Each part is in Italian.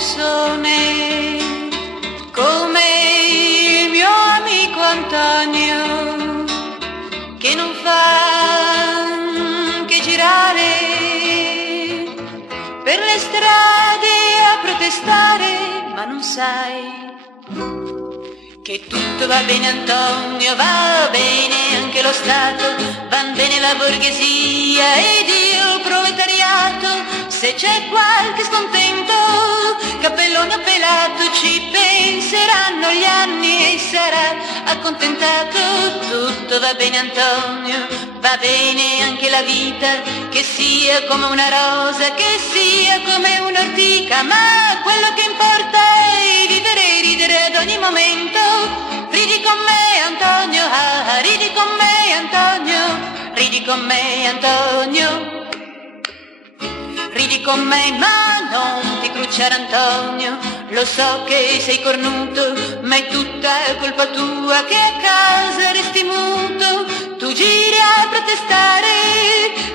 persone, come il mio amico Antonio, che non fa che girare per le strade a protestare, ma non sai che tutto va bene Antonio, va bene anche lo Stato, van bene la borghesia ed il proletariato. Se c'è qualche scontento, cappellone appelato, ci penseranno gli anni e sarà accontentato. Tutto va bene Antonio, va bene anche la vita, che sia come una rosa, che sia come un'ortica, ma quello che importa è vivere e ridere ad ogni momento. Ridi con me Antonio, ah, ridi con me Antonio, ridi con me Antonio. Ridi con me ma non ti crucciare Antonio, lo so che sei cornuto, ma è tutta colpa tua che a casa resti muto. Tu giri a protestare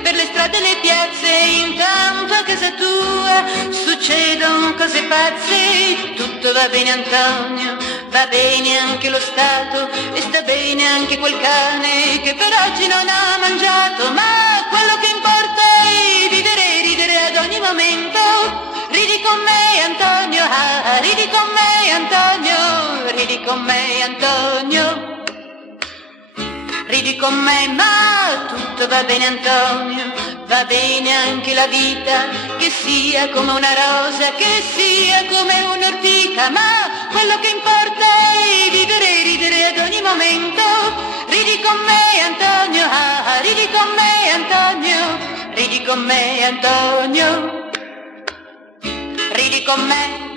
per le strade e le piazze, intanto a casa tua succedono cose pazze. Tutto va bene Antonio, va bene anche lo Stato e sta bene anche quel cane che per oggi non ha mangiato, ma quello che importa è vivere e ridere ad ogni momento. Ridi con me Antonio, ah, ridi con me Antonio, ridi con me Antonio. Ridi con me ma tutto va bene Antonio, va bene anche la vita, che sia come una rosa, che sia come un'ortica, ma quello che importa è vivere e ridere ad ogni momento. Ridi con me Antonio, ah, ridi con me Antonio, ridi con me Antonio, ridi con me.